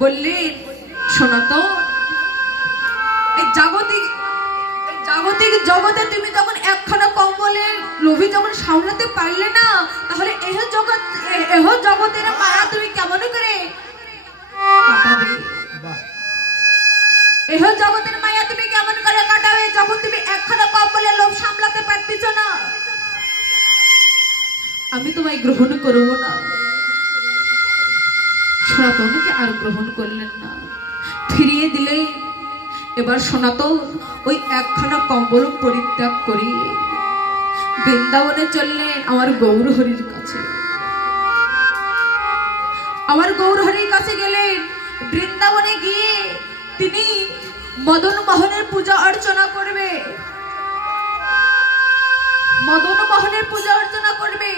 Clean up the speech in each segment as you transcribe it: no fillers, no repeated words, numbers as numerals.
বললেন, শোনো তো, এই জাগতিক জগতে তুমি যখন একখানা কম্বলের লোভী যখন সামলাতে পারলে না, তাহলে এহ জগতের মায়া তুমি কেমন করে কাটাবে? এহ জগতের মায়া তুমি কেমন করে কাটাবে যখন তুমি একখানা কম্বলের লোভ সামলাতে পারতেছ না? আমি তোমায় গ্রহণ করব না। সনাতনকে আর গ্রহণ করলেন না, ফিরিয়ে দিলেন। এবার সনাতন ওই একখানা কম্বল পরিত্যাগ করি বৃন্দাবনে চললেন আমার গৌরহরির কাছে। আমার গৌরহরির কাছে গেলেন। বৃন্দাবনে গিয়ে তিনি মদন মোহনের পূজা অর্চনা করবে, মদন মোহনের পূজা অর্চনা করবে।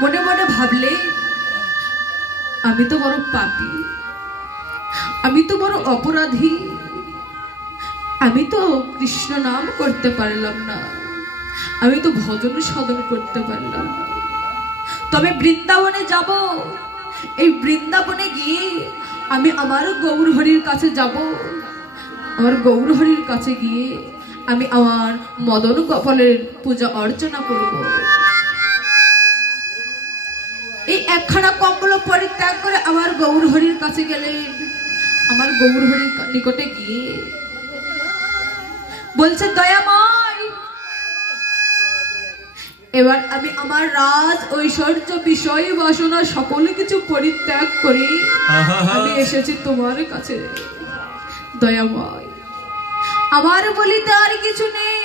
মনে মনে ভাবলে, আমি তো বড় পাপী, আমি তো বড় অপরাধী, আমি তো কৃষ্ণ নাম করতে পারলাম না, আমি তো ভজন সাধন করতে পারলাম না। তবে বৃন্দাবনে যাব, এই বৃন্দাবনে গিয়ে আমি আমার গৌরহরির কাছে যাব। আমার গৌরহরির কাছে গিয়ে আমি আমার মদন গোপালের পূজা অর্চনা করব। এই একখানা কম্বল পরিত্যাগ করে আমার গৌরহরির কাছে গেলেন। আমার গৌরহরির নিকটে গিয়ে বলছে, দয়াময়, এবার আমি আমার রাজ ঐশ্বর্য বিষয় বাসনা সকল কিছু পরিত্যাগ করে আমি এসেছি তোমার কাছে। দয়াময়, আমার বলিতে আর কিছু নেই,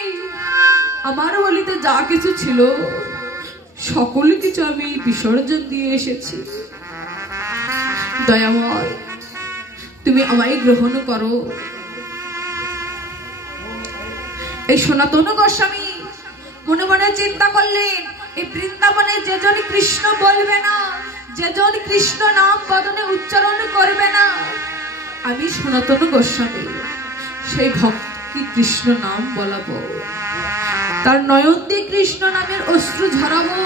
আমার বলিতে যা কিছু ছিল সকল কিছু আমি বিসর্জন দিয়ে এসেছি। দয়াময়, তুমি আমায় গ্রহণ করো। এই সনাতন গোস্বামী মনে মনে চিন্তা করলেন, এই বৃন্দাবনে যেজন কৃষ্ণ বলবে না, যেজন কৃষ্ণ নাম বদনে উচ্চারণ করবে না, আমি সনাতন গোস্বামী সেই ভক্তি কৃষ্ণ নাম বলাবো, তার নয়ন দিয়ে কৃষ্ণ নামের অশ্রু ঝরাবো।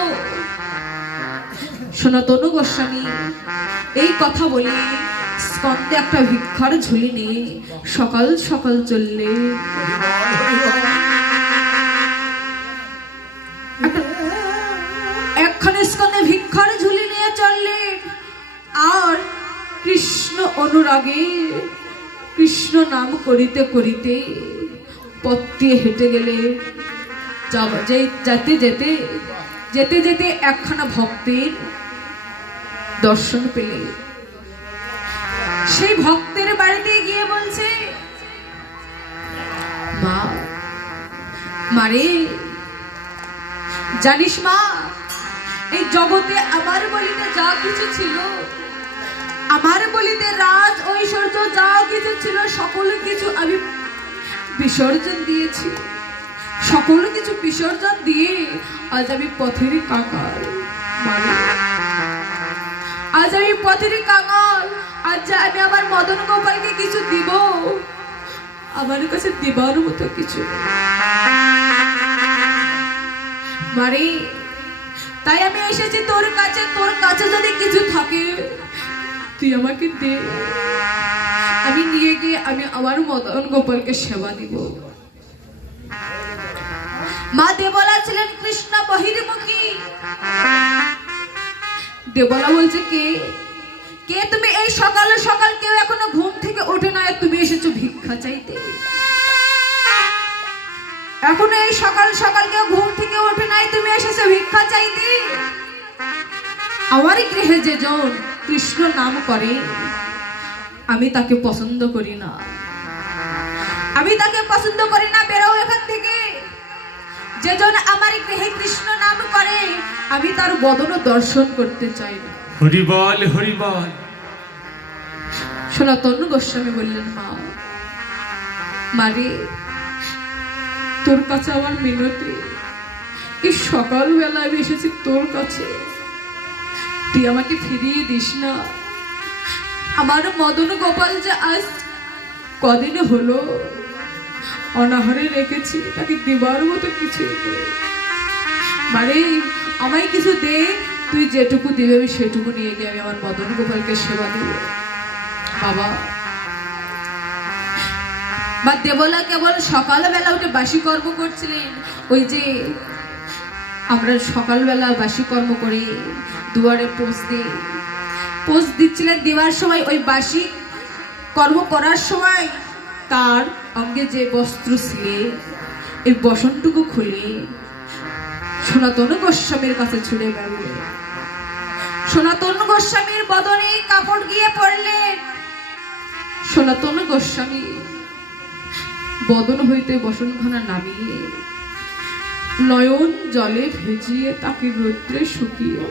সনাতন গোস্বামী এই কথা বলে স্কন্ধে একটা ভিক্ষার ঝুলি নিয়ে সকাল সকাল চললে। একখানে স্কন্ধে ভিক্ষার ঝুলি নিয়ে চললেন আর কৃষ্ণ অনুরাগে কৃষ্ণ নাম করিতে করিতে পথ দিয়ে হেঁটে গেলে। যেতে যেতে যেতে যেতে একখানা ভক্তের দর্শন পেলে। সেই ভক্তের বাড়িতে গিয়ে বলছে, মা, মারে, জানিস মা, এই জগতে আমার বলিতে যা কিছু ছিল, আমার বলিতে রাজ ঐশ্বর্য যা কিছু ছিল সকল কিছু আমি বিসর্জন দিয়েছি। সকল কিছু বিসর্জন দিয়ে আজ আমি পথের কাঙাল। আজ আমি পথের কাঙাল। আজ আমি আমার মদন গোপালকে কিছু দিব, আমার কাছে দিবার মতো কিছু মারে, তাই আমি এসেছি তোর কাছে। তোর কাছে যদি কিছু থাকে তুই আমাকে দে, আমি নিয়ে গিয়ে আমি আমার মদন গোপালকে সেবা দিব। মা দেবলা ছিলেন কৃষ্ণ বহির্মুখী। দেবলা বলছে, কে কে তুমি? এই সকাল সকাল কেউ এখনো ঘুম থেকে ওঠে না, তুমি এসেছো ভিক্ষা চাইতে? এখনো এই সকাল সকাল কেউ ঘুম থেকে ওঠে নাই, তুমি এসেছো ভিক্ষা চাইতে? আমার গৃহে যেজন কৃষ্ণ নাম করে আমি তাকে পছন্দ করি না, আমি তাকে পছন্দ করি না, বেরো এখান থেকে। যেজন আমার গৃহে কৃষ্ণ নাম করে আমি তার বদন দর্শন করতে চাই না। হরি বল, হরি বল। সনাতন গোস্বামী বললেন, মা, মারে, তোর কাছে আমার মিনতি, এই সকালবেলা আমি এসেছি তোর কাছে, তুই আমাকে ফিরিয়ে দিস না। আমার মদন গোপাল যে আজ কদিন হলো অনাহারে রেখেছি, তাকে দিবার মতো কিছু নেই। মানে আমায় কিছু দে, তুই যেটুকু দিবে আমি সেটুকু নিয়ে গিয়ে আমি আমার মদন গোপালকে সেবা দেব। বাবা বা দেবলা কেবল সকালবেলা উঠে বাসি কর্ম করছিলেন। ওই যে আমরা সকালবেলা বাসি কর্ম করে দুয়ারে পোস্ট দিচ্ছিলেন, দেওয়ার সময় ওই বাসি কর্ম করার সময় তার অঙ্গে যে বস্ত্র ছিল এই বসনটুকু খুলে সনাতন গোস্বামীর কাছে ছুড়ে গেল। সনাতন গোস্বামীর বদনে কাপড় গিয়ে পড়লেন। সনাতন গোস্বামী বদন হইতে বসনখানা নামিয়ে নয়ন জলে ভিজিয়ে তাকে রৌদ্রে শুকিয়ে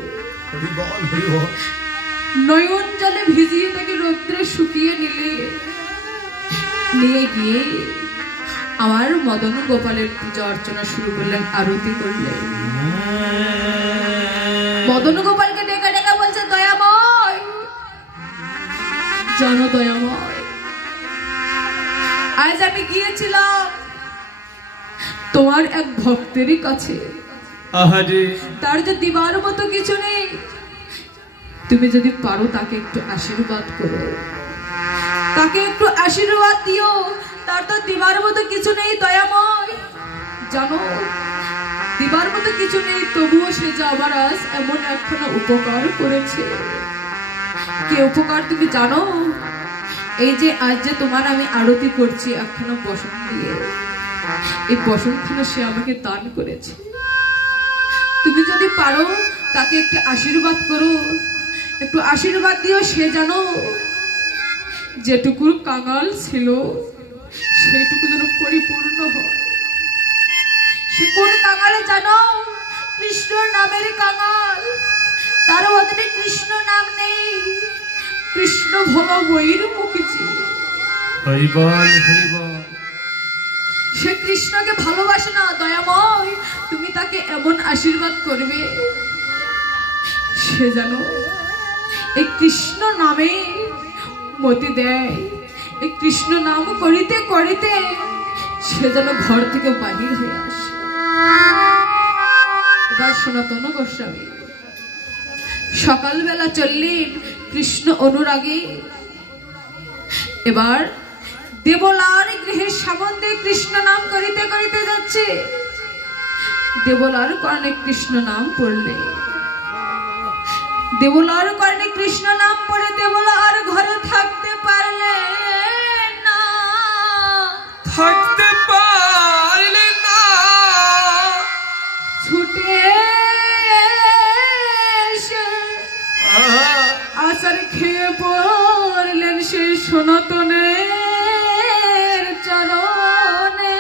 নয়ন জলে ভিজিয়ে তাকে রৌদ্রে শুকিয়ে নিয়ে গিয়ে আমার মদন গোপালের পূজা অর্চনা শুরু করলেন, আরতি করলেন। মদন গোপালকে ডেকে ডেকে বলছে, দয়াময় জানো দয়াময়, আজ আমি গিয়েছিলাম তোমার এক ভক্তেরই কাছে, তার যে দিবার মতো কিছু নেই, তুমি যদি পারো তাকে একটু আশীর্বাদ করো, তাকে একটু আশীর্বাদ দিও, তার তো দিবার মতো কিছু নেই দয়াময়। জানো দিবার মতো কিছু নেই, তবুও সে যে আবার আজ এমন একখানা উপকার করেছে। কি উপকার তুমি জানো? এই যে আজ যে তোমার আমি আরতি করছি একখানা বসন দিয়ে, এই বসনখানা সে আমাকে দান করেছে। তুমি যদি পারো তাকে একটু আশীর্বাদ করো, একটু আশীর্বাদ দিও, সে জানো যেটুকুর কাঙাল ছিল সেটুকু যেন পরিপূর্ণ হয়। সে কোন কাঙালে জানো? কৃষ্ণ নামের কাঙাল, তার বদলে কৃষ্ণ নাম নেই, কৃষ্ণ ভোলা বইয়ের মুখেছি। সে কৃষ্ণকে ভালোবাসে না দয়াময়, তুমি তাকে এমন আশীর্বাদ করবে সে যেন এই কৃষ্ণ নামে মতি দেয়। এই কৃষ্ণ নাম করিতে করিতে সে যেন ঘর থেকে বাহির হয়ে আসে। এবার সনাতন গোস্বামী সকালবেলা চললেন কৃষ্ণ অনুরাগে। এবার দেবলার গৃহের সামনে কৃষ্ণ নাম করিতে করিতে যাচ্ছে। দেবলার কর্ণে কৃষ্ণ নাম পড়লে, দেবলার কর্ণে কৃষ্ণ নাম পড়ে দেবলার ঘরে থাকতে পারলে না, থাকতে পারলে না, ছুটে আচার খেয়ে পড়লেন সেই সনাতনের চরণে।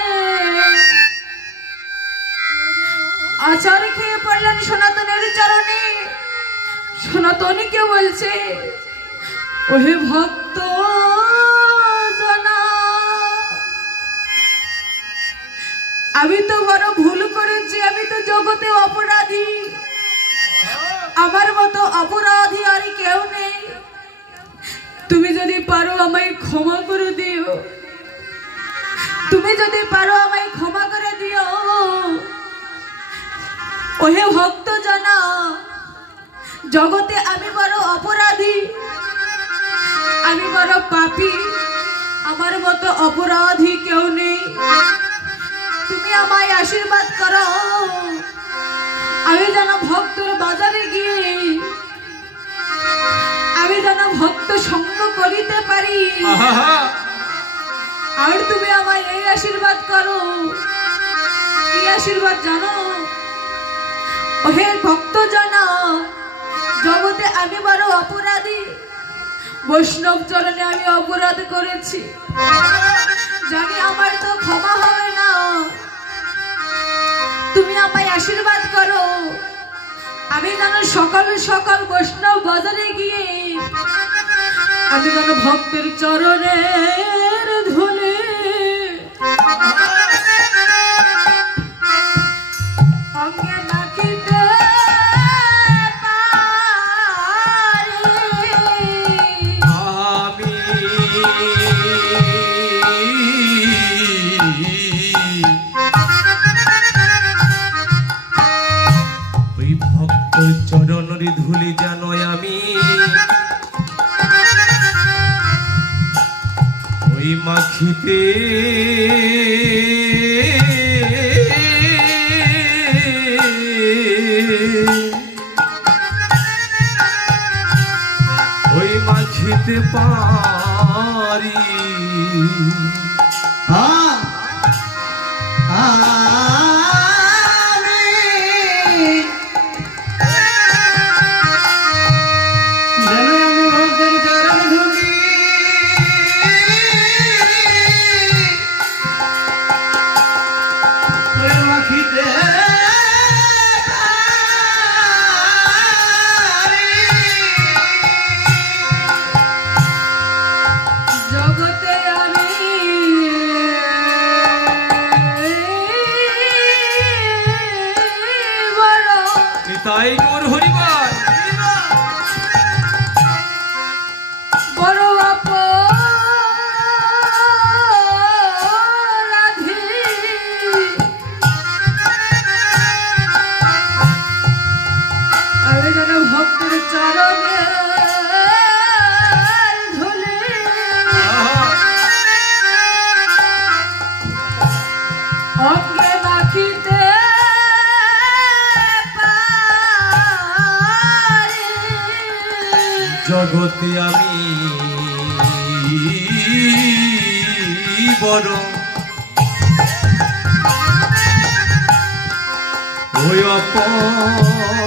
আচার খেয়ে পড়লেন সনাতনের চরণে। সনাতনীকে বলছে, ওহে ভক্ত জনা, আমি তো বড় ভুল করেছি, আমি তো জগতে অপরাধী, আমার মতো অপরাধী আর কেউ নেই, তুমি যদি পারো আমায় ক্ষমা করে দিও, তুমি যদি পারো আমায় ক্ষমা করে দিও। ওহে ভক্ত জনা, জগতে আমি বড় অপরাধী, আমি বড় পাপী, আমার মতো অপরাধী কেউ নেই, তুমি আমায় আশীর্বাদ করো, আমি যেন ভক্তের বাজারে গিয়ে আমি যেন ভক্ত সঙ্গ করিতে পারি। আর তুমি আমায় এই আশীর্বাদ করো। কি আশীর্বাদ জানো? ওহে ভক্ত জানা, জগতে আমি বড় অপরাধী, বৈষ্ণব চরণে আমি অপরাধ করেছি, জানি আমার তো ক্ষমা হবে না, তুমি আমায় আশীর্বাদ করো, আমি যেন সকাল সকাল বৈষ্ণব বাজারে গিয়ে আমি যেন ভক্তের চরণের ধুলে অঙ্গে নাকিতে চরণরে ধুলি জানো আমি ওই মাখিতে ওই মাখিতে পারি জগতে আমি বড় তাই গৌর হরিবার বড় অপরাধী আমি যেন ভক্তের চরণে ধুলি অঙ্গে মাখিতে পারি। জগতে আমি বড় ওই অপরাধী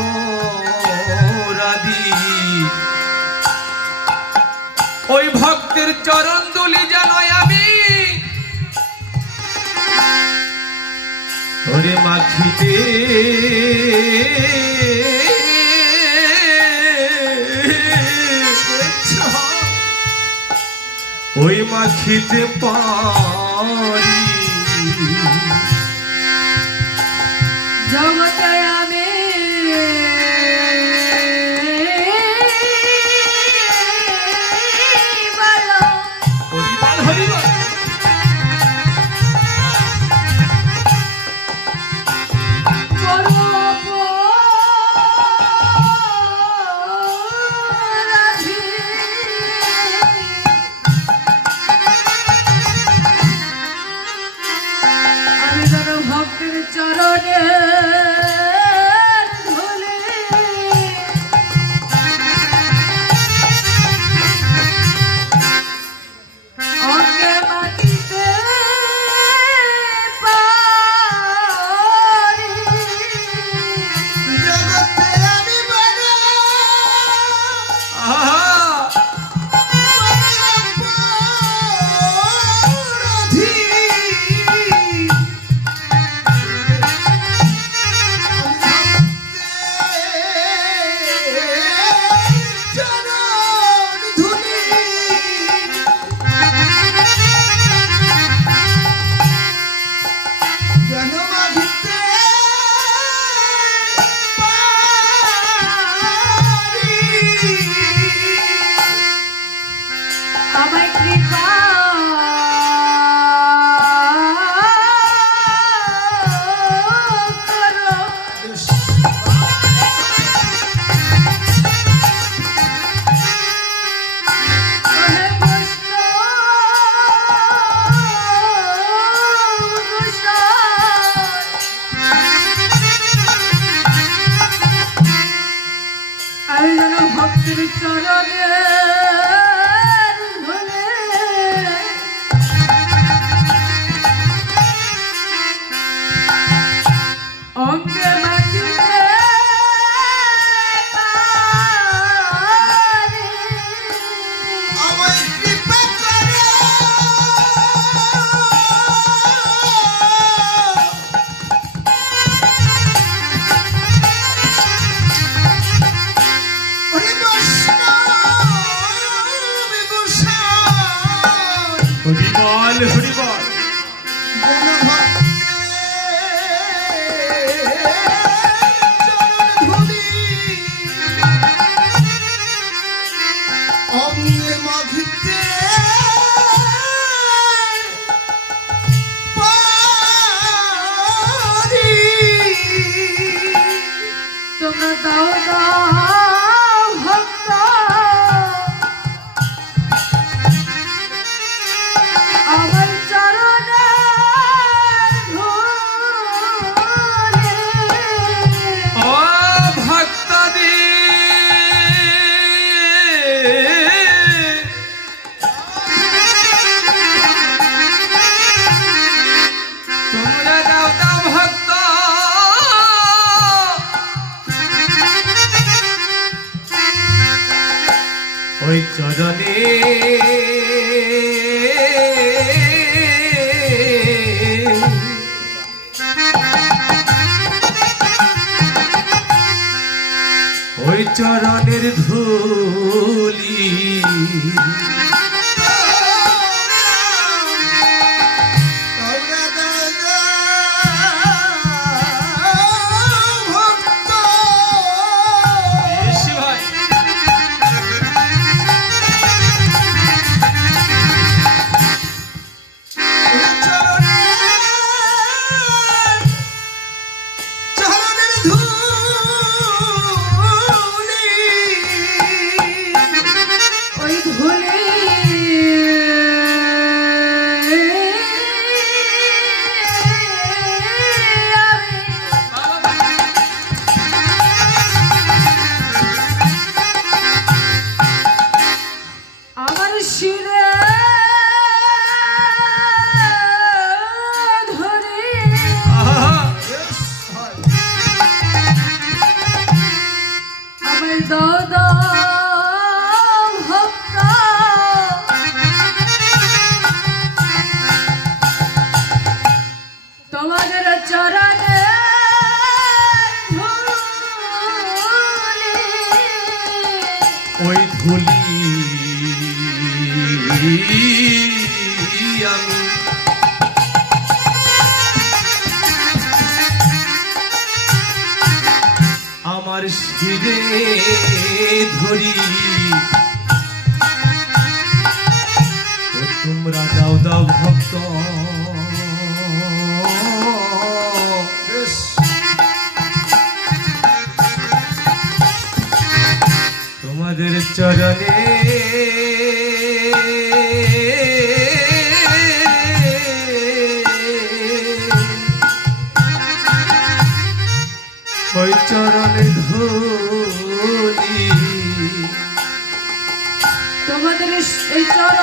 ওই ভক্তের চরণ দুলি জানাই আমি ওরে মাখিতে ওই মাখিতে পারি জগতে আমি বড় হরিবল হরিবল বড় অপরাধী আমি যেন ভক্তের চরণে ধুলি অঙ্গে মাটিতে পারি। জগতে আমি বড় আহা অপরাধী। চরণ ধুলি যেন মাখিতে পারি। আমায় কৃপা করো ওহে আমি যেন ভক্তের চরণে ধুলি অঙ্গে মাটিতে পারি। আমায় কৃপা করো হরে কৃষ্ণ গোসাই হরিবল হরিবল যেন ভক্তের চরণ ধুলি অঙ্গে মাখিতে পারি। তোমরা দাও দাও ভক্ত ওই চরণের ধুলি তোমরা দাদা ভক্ত বেশি ভাই চরণের ধুলি ওই ধুলি আমার শিরে ধরে আহা, আমার দাদা ভক্ত তোমাদের চরণে ধুলি ওই ধুলি আমি আমার শিরে ধরি ও তোমরা দাও দাও ভক্ত তোমাদের চরণে ওই চরণে ধুলি তোমাদের এই চরণে